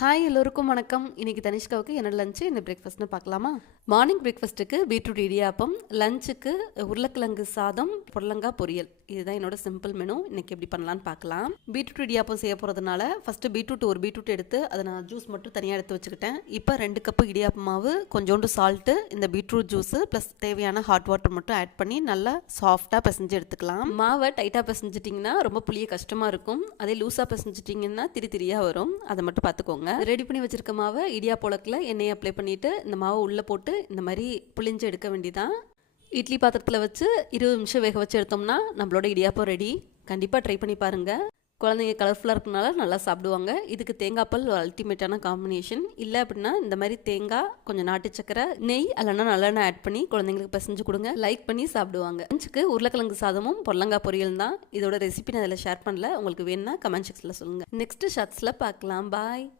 Hi எல்லோருக்கும் வணக்கம். இன்னைக்கு தனிஷ்காவுக்கு என்ன லஞ்சு என்ன பிரேக்ஃபாஸ்ட்னு பார்க்கலாமா? மார்னிங் பிரேக்ஃபாஸ்ட்டுக்கு பீட்ரூட் இடியாப்பம், லஞ்சுக்கு உருளைக்கிழங்கு சாதம், புடலங்காய் பொரியல். இதுதான் என்னோட சிம்பிள் மெனு. இன்னைக்கு எப்படி பண்ணலான்னு பார்க்கலாம். பீட்ரூட் இடியாப்பம் செய்ய போகிறதுனால ஃபஸ்ட்டு ஒரு பீட்ரூட் எடுத்து அதை நான் ஜூஸ் மட்டும் தனியாக எடுத்து வச்சுக்கிட்டேன். இப்போ 2 கப்பு இடியாப்ப மாவு, கொஞ்சோண்டு சால்ட்டு, இந்த பீட்ரூட் ஜூஸு ப்ளஸ் தேவையான ஹாட் வாட்டர் மட்டும் ஆட் பண்ணி நல்லா சாஃப்டாக பிசைஞ்சு எடுத்துக்கலாம். மாவை டைட்டாக பிசைஞ்சிட்டிங்கன்னா ரொம்ப புளிய கஷ்டமாக இருக்கும். அதே லூஸாக பிசைஞ்சிட்டிங்கன்னா திரியாக வரும். அதை மட்டும் பார்த்துக்கோங்க. ரெடி பண்ணி வச்சிருக்க மாவை இடியாப்போளக்கில் எண்ணெயை அப்ளை பண்ணிவிட்டு இந்த மாவை உள்ளே போட்டு இந்த மாதிரி புளிஞ்சு எடுக்க வேண்டியதான். இட்லி பாத்திரத்தில் வச்சு 20 நிமிஷம் வேக வச்சு எடுத்தோம்னா நம்மளோட இடியாப்பம் ரெடி. கண்டிப்பாக ட்ரை பண்ணி பாருங்கள். குழந்தைங்க கலர்ஃபுல்லாக இருக்கனால நல்லா சாப்பிடுவாங்க. இதுக்கு தேங்காய் பால் ஒரு அல்டிமேட்டான காம்பினேஷன். இல்லை அப்படின்னா இந்த மாதிரி தேங்காய், கொஞ்சம் நாட்டு சக்கரை, நெய் அல்லனா நல்லெண்ணெய் ஆட் பண்ணி குழந்தைங்களுக்கு பிசைஞ்சு கொடுங்க. லைக் பண்ணி சாப்பிடுவாங்க. லஞ்சுக்கு உருளைக்கிழங்கு சாதமும் புடலங்காய் பொரியல் தான். இதோட ரெசிபி நான் அதில் ஷேர் பண்ணல. உங்களுக்கு வேணும்னா கமெண்ட் செக்ஷனில் சொல்லுங்கள். நெக்ஸ்ட் ஷார்ட்ஸில் பார்க்கலாம். பாய்.